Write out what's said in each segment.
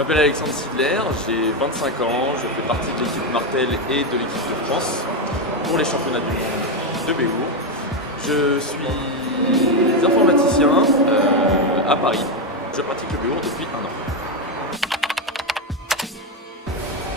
m'appelle Alexandre Sidler, j'ai 25 ans, je fais partie de l'équipe Martel et de l'équipe de France pour les championnats du monde de Béour. Je suis informaticien à Paris. Je pratique le Béour depuis 1 an.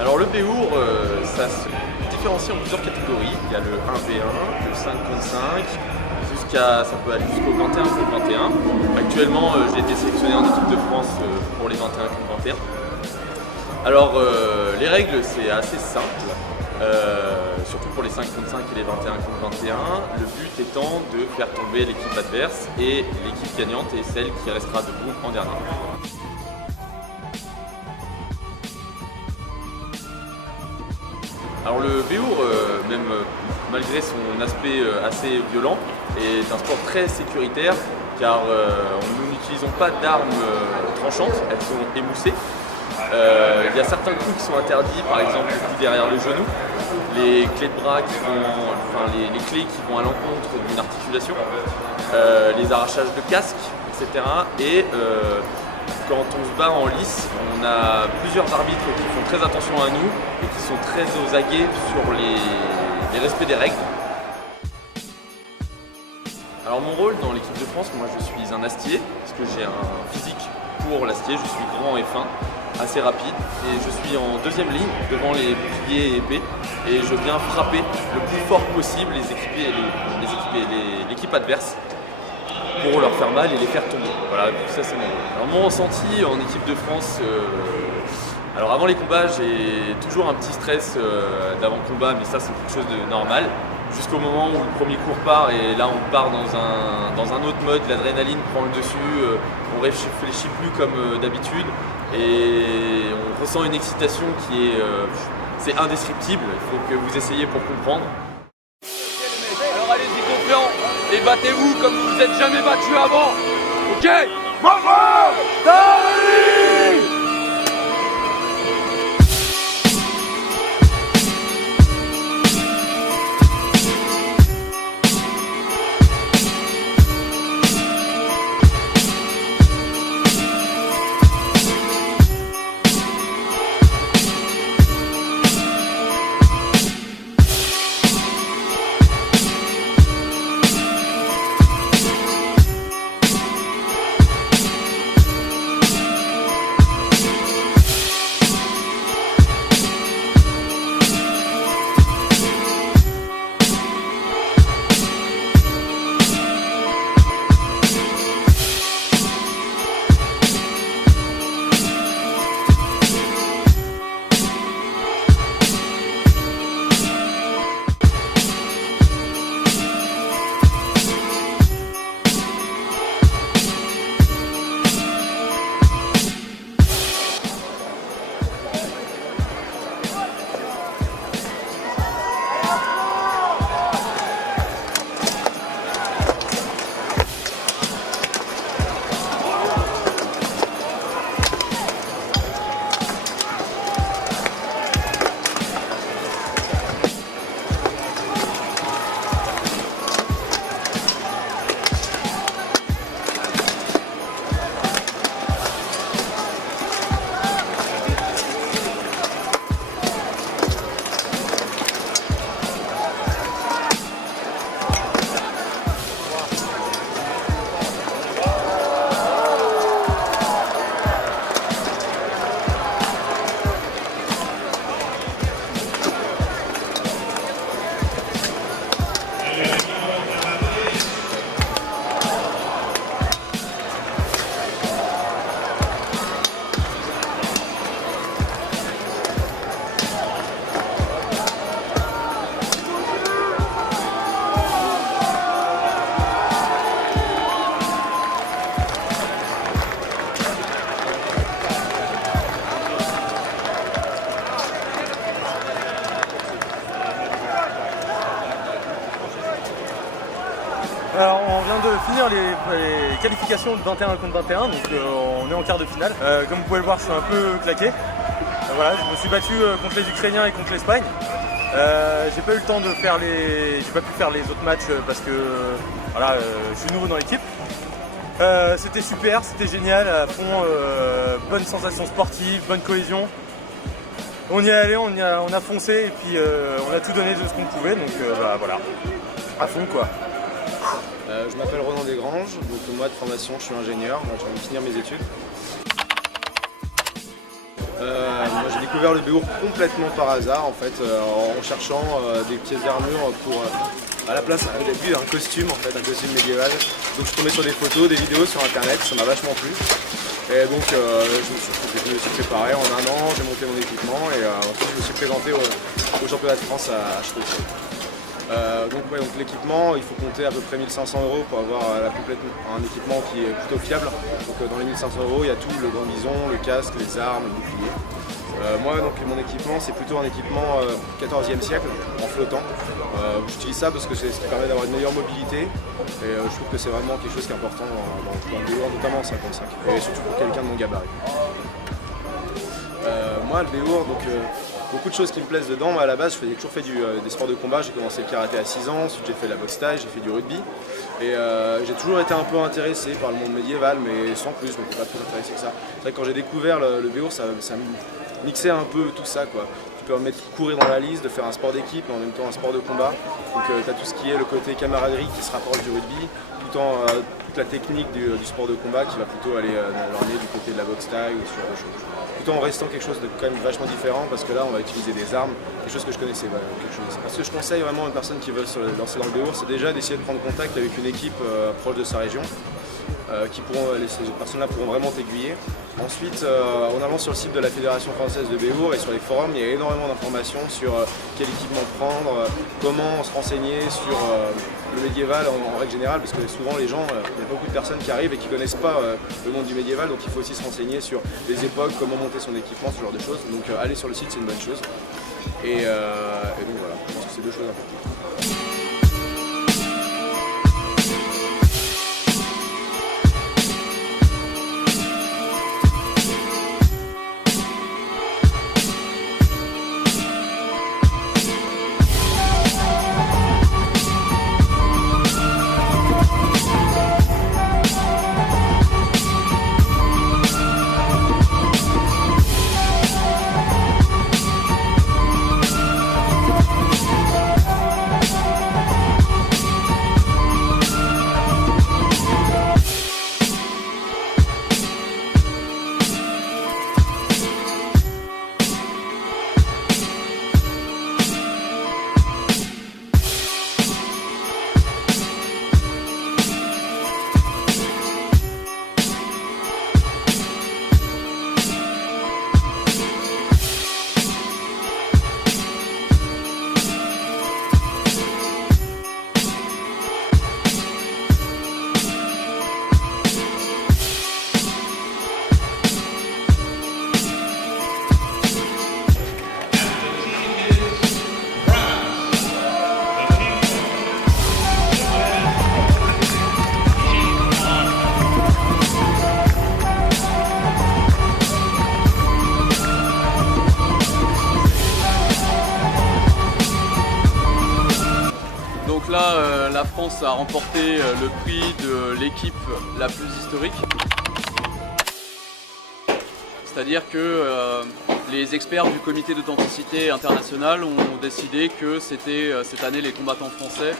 Alors le Béour, ça se différencie en plusieurs catégories. Il y a le 1v1, le 5 contre 5, ça peut aller jusqu'au 21 contre 21. Actuellement, j'ai été sélectionné en équipe de France pour les 21 contre 21. Alors les règles, c'est assez simple, surtout pour les 5 contre 5 et les 21 contre 21. Le but étant de faire tomber l'équipe adverse et l'équipe gagnante est celle qui restera debout en dernier. Alors le Béour, même malgré son aspect assez violent, est un sport très sécuritaire car nous n'utilisons pas d'armes tranchantes, elles sont émoussées. Il y a certains coups qui sont interdits, par exemple les coups derrière le genou, les clés de bras les clés qui vont à l'encontre d'une articulation, les arrachages de casque, etc. Et quand on se bat en lice, on a plusieurs arbitres qui font très attention à nous et qui sont très aux aguets sur les respects des règles. Alors mon rôle dans l'équipe de France, moi je suis un astier, parce que j'ai un physique pour l'astier, je suis grand et fin, assez rapide, et je suis en deuxième ligne devant les boucliers et épées, et je viens frapper le plus fort possible l'équipe adverse pour leur faire mal et les faire tomber. Voilà, ça c'est mon rôle. Alors mon ressenti en équipe de France, alors avant les combats j'ai toujours un petit stress d'avant-combat, mais ça c'est quelque chose de normal. Jusqu'au moment où le premier cours part et là on part dans un autre mode, l'adrénaline prend le dessus, on réfléchit plus comme d'habitude et on ressent une excitation qui est c'est indescriptible, il faut que vous essayiez pour comprendre. Alors allez-y confiant et battez-vous comme vous vous êtes jamais battu avant. Ok, bravo. Alors on vient de finir les qualifications de 21 contre 21, donc on est en quart de finale. Comme vous pouvez le voir, je suis un peu claqué. Voilà, je me suis battu contre les Ukrainiens et contre l'Espagne. J'ai pas eu le temps de j'ai pas pu faire les autres matchs parce que voilà, je suis nouveau dans l'équipe. C'était super, c'était génial, à fond, bonne sensation sportive, bonne cohésion. On y est allé, on a foncé et puis on a tout donné de ce qu'on pouvait, donc voilà, à fond quoi. Je m'appelle Ronan Desgranges, donc moi de formation je suis ingénieur, donc je viens de finir mes études. Moi j'ai découvert le Béour complètement par hasard en fait, en cherchant des pièces d'armure pour à la place au début d'un costume en fait, un costume médiéval. Donc je suis tombé sur des photos, des vidéos sur internet, ça m'a vachement plu. Et donc je me suis préparé en un an, j'ai monté mon équipement et ensuite je me suis présenté au championnat de France à Château. Donc l'équipement, il faut compter à peu près 1500 € pour avoir un équipement qui est plutôt fiable. Donc dans les 1500 €, il y a tout, le grand bison, le casque, les armes, le bouclier. Moi donc mon équipement c'est plutôt un équipement 14e siècle en flottant. J'utilise ça parce que c'est ce qui permet d'avoir une meilleure mobilité et je trouve que c'est vraiment quelque chose qui est important dans le Béour, notamment en 55 et surtout pour quelqu'un de mon gabarit. Moi le Béour, donc beaucoup de choses qui me plaisent dedans. Moi, à la base, j'ai toujours fait des sports de combat. J'ai commencé le karaté à 6 ans, ensuite j'ai fait la boxe thaï, j'ai fait du rugby. Et j'ai toujours été un peu intéressé par le monde médiéval, mais sans plus, je ne m'étais pas trop intéressé que ça. C'est vrai que quand j'ai découvert le Béour, ça me mixait un peu tout ça, quoi. Tu peux mettre courir dans la liste, de faire un sport d'équipe, mais en même temps un sport de combat. Donc tu as tout ce qui est le côté camaraderie qui se rapproche du rugby, tout en toute la technique du sport de combat qui va plutôt aller l'orner du côté de la boxe thaï ou ce genre de choses. Tout en restant quelque chose de quand même vachement différent parce que là on va utiliser des armes, quelque chose que je connaissais pas. Ce que je conseille vraiment à une personne qui veut se lancer dans le Béour, c'est déjà d'essayer de prendre contact avec une équipe proche de sa région. Ces personnes-là pourront vraiment t'aiguiller. Ensuite, en allant sur le site de la Fédération Française de Béour et sur les forums, il y a énormément d'informations sur quel équipement prendre, comment se renseigner sur le médiéval en règle générale, parce que souvent les gens, il y a beaucoup de personnes qui arrivent et qui ne connaissent pas le monde du médiéval, donc il faut aussi se renseigner sur les époques, comment monter son équipement, ce genre de choses. Donc aller sur le site c'est une bonne chose. Et donc voilà, je pense que c'est deux choses importantes. Donc là, la France a remporté le prix de l'équipe la plus historique. C'est-à-dire que les experts du comité d'authenticité international ont décidé que c'était cette année les combattants français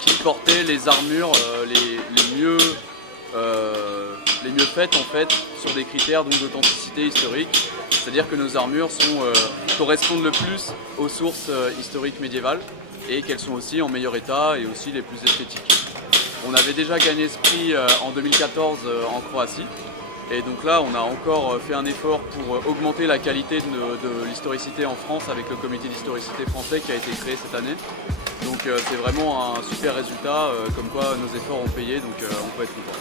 qui portaient les armures les mieux faites en fait sur des critères d'authenticité historique. C'est-à-dire que nos armures correspondent le plus aux sources historiques médiévales et qu'elles sont aussi en meilleur état et aussi les plus esthétiques. On avait déjà gagné ce prix en 2014 en Croatie. Et donc là, on a encore fait un effort pour augmenter la qualité de l'historicité en France avec le comité d'historicité français qui a été créé cette année. Donc c'est vraiment un super résultat, comme quoi nos efforts ont payé, donc on peut être content.